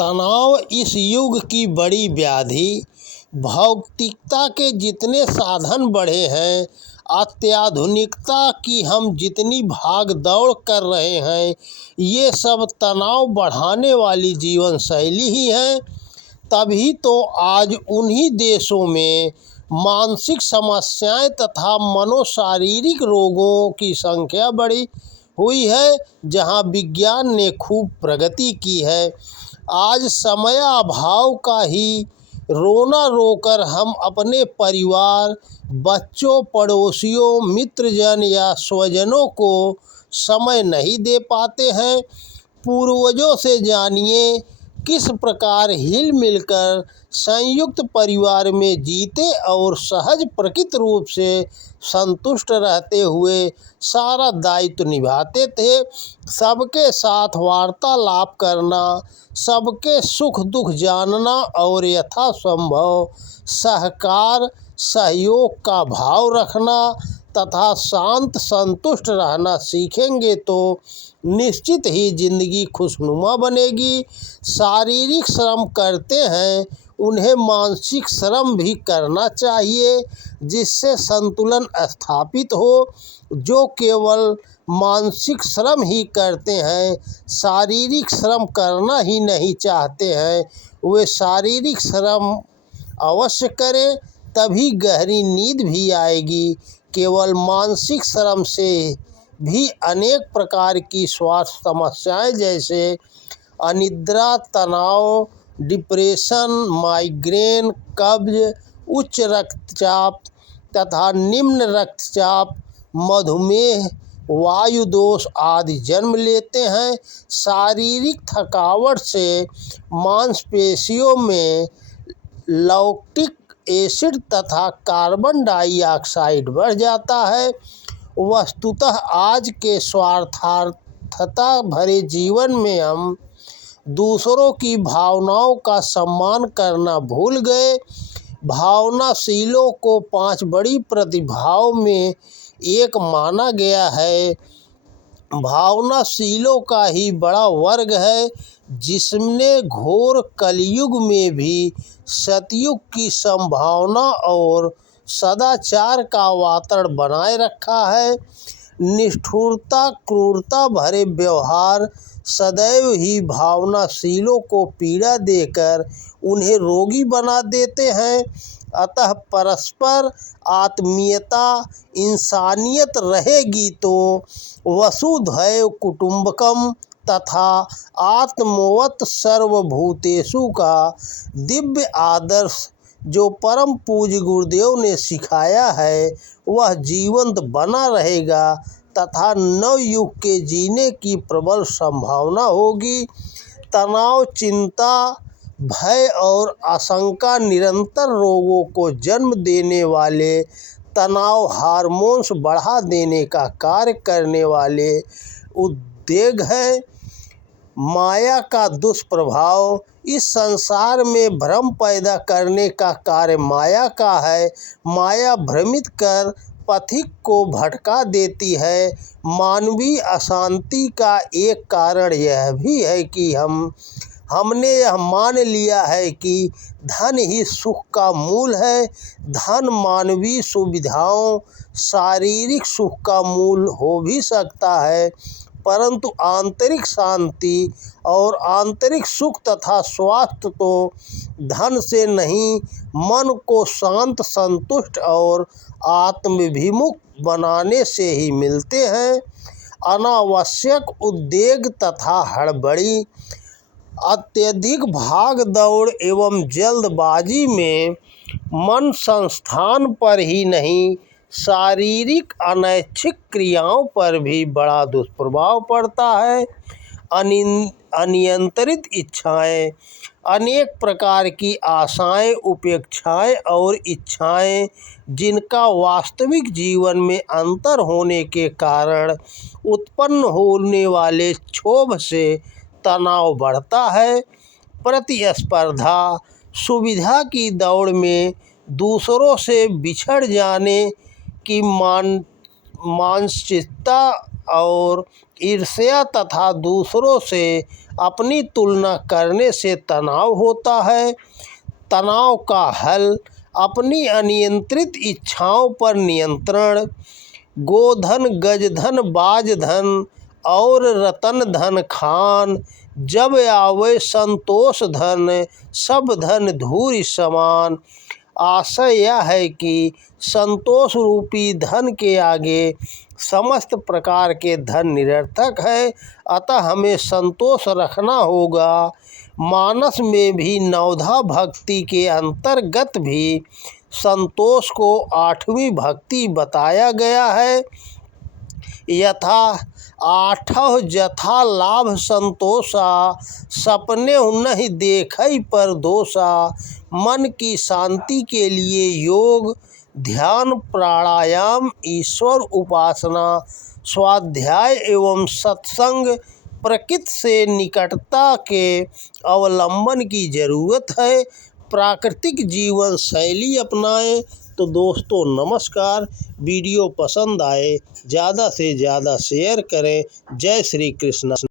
तनाव इस युग की बड़ी व्याधि। भौतिकता के जितने साधन बढ़े हैं, अत्याधुनिकता की हम जितनी भाग दौड़ कर रहे हैं, ये सब तनाव बढ़ाने वाली जीवन शैली ही है। तभी तो आज उन्हीं देशों में मानसिक समस्याएं तथा मनोशारीरिक रोगों की संख्या बढ़ी हुई है, जहां विज्ञान ने खूब प्रगति की है। आज समयाभाव का ही रोना रोकर हम अपने परिवार, बच्चों, पड़ोसियों, मित्रजन या स्वजनों को समय नहीं दे पाते हैं। पूर्वजों से जानिए किस प्रकार हिल मिलकर संयुक्त परिवार में जीते और सहज प्रकृत रूप से संतुष्ट रहते हुए सारा दायित्व निभाते थे। सबके साथ वार्तालाप करना, सबके सुख दुख जानना और यथासंभव सहकार सहयोग का भाव रखना तथा शांत संतुष्ट रहना सीखेंगे तो निश्चित ही जिंदगी खुशनुमा बनेगी। शारीरिक श्रम करते हैं, उन्हें मानसिक श्रम भी करना चाहिए, जिससे संतुलन स्थापित हो। जो केवल मानसिक श्रम ही करते हैं, शारीरिक श्रम करना ही नहीं चाहते हैं, वे शारीरिक श्रम अवश्य करें, तभी गहरी नींद भी आएगी। केवल मानसिक श्रम से भी अनेक प्रकार की स्वास्थ्य समस्याएं जैसे अनिद्रा, तनाव, डिप्रेशन, माइग्रेन, कब्ज, उच्च रक्तचाप तथा निम्न रक्तचाप, मधुमेह, वायु दोष आदि जन्म लेते हैं। शारीरिक थकावट से मांसपेशियों में लैक्टिक एसिड तथा कार्बन डाइऑक्साइड बढ़ जाता है। वस्तुतः आज के स्वार्थता भरे जीवन में हम दूसरों की भावनाओं का सम्मान करना भूल गए। भावनाशीलों को 5 बड़ी प्रतिभाओं में एक माना गया है। भावनाशीलों का ही बड़ा वर्ग है, जिसने घोर कलयुग में भी सतयुग की संभावना और सदाचार का वातावरण बनाए रखा है। निष्ठुरता, क्रूरता भरे व्यवहार सदैव ही भावनाशीलों को पीड़ा देकर उन्हें रोगी बना देते हैं। अतः परस्पर आत्मीयता, इंसानियत रहेगी तो वसुधैव कुटुंबकम तथा आत्मवत् सर्वभूतेषु का दिव्य आदर्श जो परम पूज्य गुरुदेव ने सिखाया है, वह जीवंत बना रहेगा तथा नवयुग के जीने की प्रबल संभावना होगी। तनाव, चिंता, भय और आशंका निरंतर रोगों को जन्म देने वाले तनाव हार्मोन्स बढ़ा देने का कार्य करने वाले उद्वेग है। माया का दुष्प्रभाव, इस संसार में भ्रम पैदा करने का कार्य माया का है। माया भ्रमित कर पथिक को भटका देती है। मानवीय अशांति का एक कारण यह भी है कि हमने यह मान लिया है कि धन ही सुख का मूल है। धन मानवीय सुविधाओं, शारीरिक सुख का मूल हो भी सकता है, परंतु आंतरिक शांति और आंतरिक सुख तथा स्वास्थ्य तो धन से नहीं, मन को शांत, संतुष्ट और आत्मविमुख बनाने से ही मिलते हैं। अनावश्यक उद्वेग तथा हड़बड़ी, अत्यधिक भाग दौड़ एवं जल्दबाजी में मन संस्थान पर ही नहीं, शारीरिक अनैच्छिक क्रियाओं पर भी बड़ा दुष्प्रभाव पड़ता है। अनियंत्रित इच्छाएं, अनेक प्रकार की आशाएं, उपेक्षाएं और इच्छाएं, जिनका वास्तविक जीवन में अंतर होने के कारण उत्पन्न होने वाले क्षोभ से तनाव बढ़ता है। प्रतिस्पर्धा, सुविधा की दौड़ में दूसरों से बिछड़ जाने की मानसिकता और ईर्ष्या तथा दूसरों से अपनी तुलना करने से तनाव होता है। तनाव का हल अपनी अनियंत्रित इच्छाओं पर नियंत्रण। गोधन गजधन बाजधन और रतन धन खान, जब आवे संतोष धन सब धन धूरि समान। आशय यह है कि संतोष रूपी धन के आगे समस्त प्रकार के धन निरर्थक है, अतः हमें संतोष रखना होगा। मानस में भी नवधा भक्ति के अंतर्गत भी संतोष को 8वीं भक्ति बताया गया है। यथा आठव जथा लाभ संतोषा, सपने नहीं देखई पर दोषा। मन की शांति के लिए योग, ध्यान, प्राणायाम, ईश्वर उपासना, स्वाध्याय एवं सत्संग, प्रकृति से निकटता के अवलंबन की जरूरत है। प्राकृतिक जीवन शैली अपनाएं। तो दोस्तों नमस्कार, वीडियो पसंद आए ज़्यादा से ज़्यादा शेयर करें। जय श्री कृष्ण।